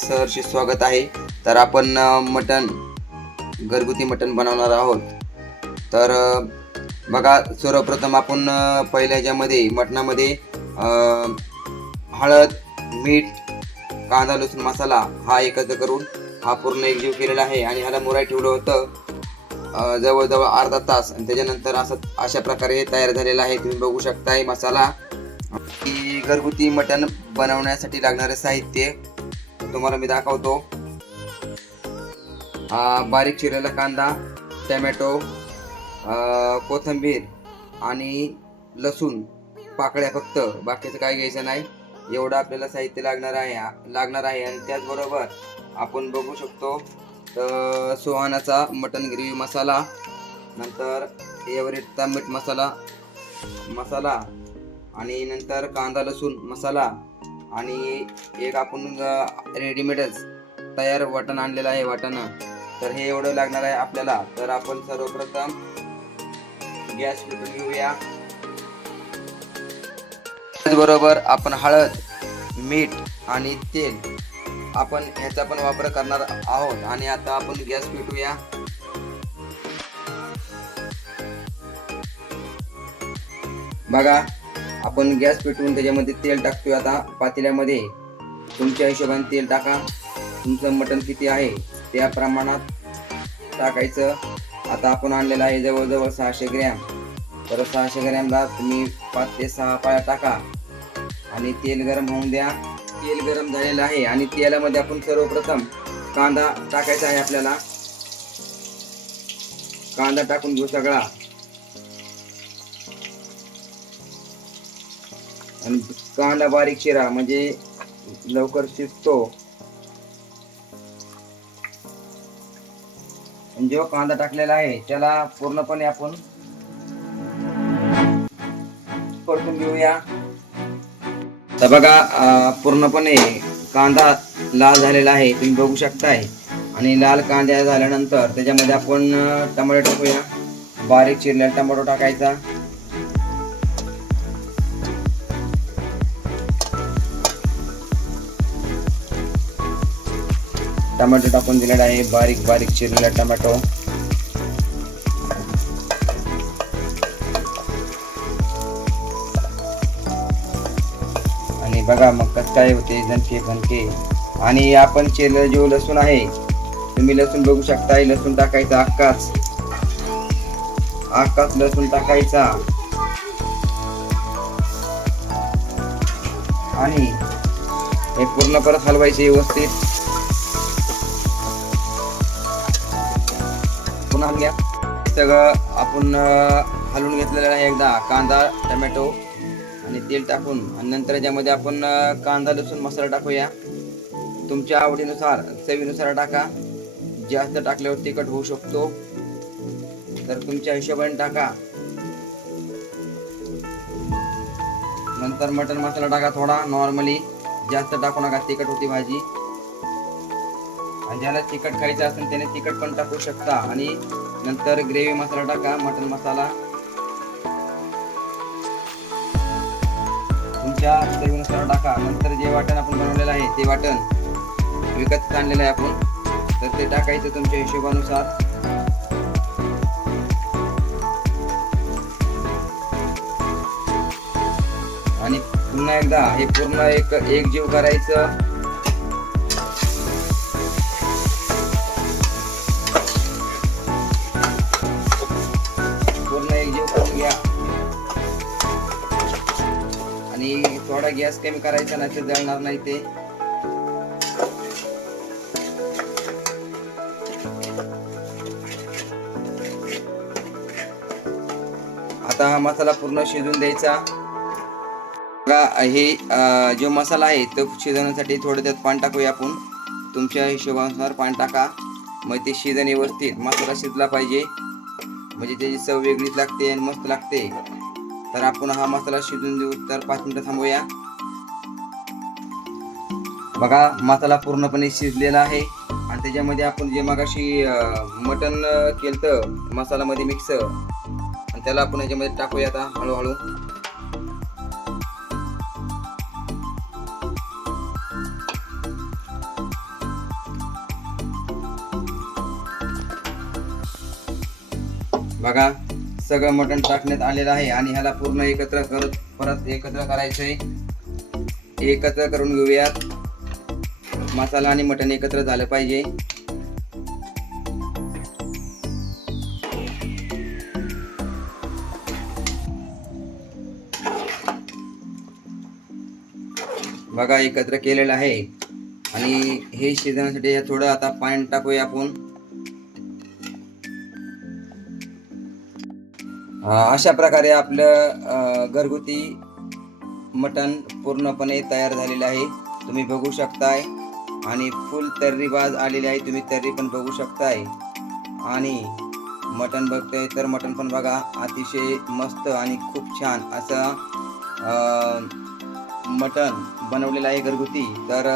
सहर्षी स्वागत आहे. तर आपण मटण घरगुती मटण बनवणार आहोत. तर बघा सर्वप्रथम आपण पहिल्या ह्याच्यामध्ये मटणामध्ये हळद मीठ कांदा लसूण मसाला हा एकत्र करून हा पूर्ण एकजीव केलेला आहे आणि ह्याला मुराय ठेवलं होतं जवळजवळ अर्धा तास. आणि त्याच्यानंतर असं अशा प्रकारे हे तयार झालेलं आहे. तुम्ही बघू शकताय मसाला. की घरगुती मटण बनवण्यासाठी लागणारे साहित्य तुम्हाला मी दाखवतो. हा बारीक चिरलेला कांदा टॅमॅटो कोथंबीर कोथिंबीर आणि लसूण पाकळ्या फक्त. बाकीचं काय घ्यायचं नाही. एवढं आपल्याला साहित्य लागणार आहे लागणार आहे आणि त्याचबरोबर आपण बघू शकतो तर सुहानाचा मटन ग्रेव्ही मसाला नंतर एव्हरेटचा मीठ मसाला मसाला आणि नंतर कांदा लसूण मसाला. आणि एक आपण रेडीमेडच तयार वाटण आणलेलं आहे वाटणं. तर हे एवढं लागणार आहे आपल्याला. तर आपण सर्वप्रथम गॅस पेटून घेऊया. त्याचबरोबर आपण हळद मीठ आणि तेल आपण ह्याचा पण वापर करणार आहोत. आणि आता आपण गॅस पेटूया बघा आपण गॅस पेटवून त्याच्यामध्ये तेल टाकतोय. आता पातेल्यामध्ये तुमच्या हिशोबाने तेल टाका. तुमचं मटण किती आहे त्या प्रमाणात टाकायचं. आता आपण आणलेलं आहे जवळजवळ सहाशे ग्रॅम. तर सहाशे ग्रॅमला तुम्ही पाच ते सहा पाया टाका. आणि तेल गरम होऊन द्या. तेल गरम झालेलं आहे आणि तेलामध्ये आपण सर्वप्रथम कांदा टाकायचा आहे आपल्याला. कांदा टाकून घेऊ सगळा. आणि कांदा बारीक चिरा म्हणजे लवकर शिजतो. जो कांदा टाकलेला आहे त्याला पूर्णपणे आपण परतून घेऊया. तर बघा पूर्णपणे कांदा लाल झालेला आहे तुम्ही बघू शकताय. आणि लाल कांदा झाल्यानंतर त्याच्यामध्ये आपण टमाटो टाकूया. बारीक चिरलेला टमाटो टाकायचा. टमाटो टाकून दिलेला आहे बारीक बारीक चिरलेला टमाटो. आणि बघा मग कसं काय होते झणके फणके. आणि आपण चिरलेलं जो लसूण आहे तुम्ही लसूण बघू शकता लसूण टाकायचा अक्काच अक्काच लसूण टाकायचा. आणि हे पूर्ण परत हलवायचे व्यवस्थित. लावून घ्या. सगळं आपण हलवून घेतलेलं आहे एकदा कांदा टमॅटो आणि तेल टाकून. आणि नंतर याच्यामध्ये आपण कांदा लसूण मसाला टाकूया. तुमच्या आवडीनुसार चवीनुसार टाका. जास्त टाकल्यावर तिखट होऊ शकतो. तर तुमच्या हिशोबाने टाका. नंतर मटन मसाला टाका थोडा नॉर्मली. जास्त टाकू नका तिखट होती भाजी. आणि ज्याला तिखट खायचं असेल त्याने तिखट पण टाकू शकता. आणि नंतर ग्रेव्ही मसाला टाका मटन मसाला. तुमच्या चवीनुसार टाका. नंतर जे वाटण आपण बनवलेलं आहे ते वाटण विकत आणलेलं आहे आपण. तर ते टाकायचं तुमच्या हिशोबानुसार. आणि पुन्हा एकदा हे पूर्ण एक एक जीव करायचं. घ्या. आणि थोडा गॅस कमी करायचा नाही जळणार नाही ते. आता हा मसाला पूर्ण शिजून द्यायचा. बघा हे जो मसाला आहे तो शिजवण्यासाठी थोडं त्यात पाणी टाकूया आपण. तुमच्या हिशोबानुसार पाणी टाका. मग ते शिजन व्यवस्थित. मसाला शिजला पाहिजे. म्हणजे त्याची चव वेगळीच लागते आणि मस्त लागते. तर आपण हा मसाला शिजून देऊ. तर पाच मिनिटं थांबूया. बघा मसाला पूर्णपणे शिजलेला आहे. आणि त्याच्यामध्ये आपण जे मगाशी मटन केलं मसाल्यामध्ये मिक्स आणि त्याला आपण याच्यामध्ये टाकूया आता हळूहळू. बघा सगळं मटण टाकण्यात आलेलं आहे आणि ह्याला पूर्ण एकत्र करत परत एकत्र करायचं आहे. एकत्र करून घेऊयात. मसाला आणि मटण एकत्र झालं पाहिजे. बघा एकत्र केलेलं आहे. आणि हे शिजण्यासाठी थोडं आता पाणी टाकूया आपण. अशा प्रकारे आपलं घरगुती मटण पूर्णपणे तयार झालेलं आहे. तुम्ही बघू शकताय. आणि फुल तर्रीबाज आलेली आहे. तुम्ही तर्री पण बघू शकताय. आणि मटण बघताय तर मटण पण बघा. अतिशय मस्त आणि खूप छान असं मटन मटण बनवलेलं आहे घरगुती. तर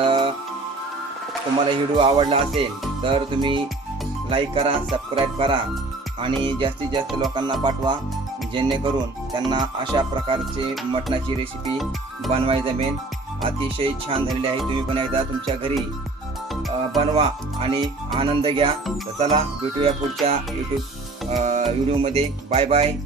तुम्हाला व्हिडिओ आवडला असेल तर तुम्ही लाईक करा सबस्क्राईब करा. आणि जास्तीत जास्त लोकांना पाठवा जेणेकरून त्यांना अशा प्रकारचे मटणाची रेसिपी बनवाय जमेल. अतिशय छान झालेली आहे. तुम्ही पण एकदा तुमच्या घरी बनवा आणि आनंद घ्या. तर चला भेटूया पुढच्या यूट्यूब व्हिडिओमध्ये बाय बाय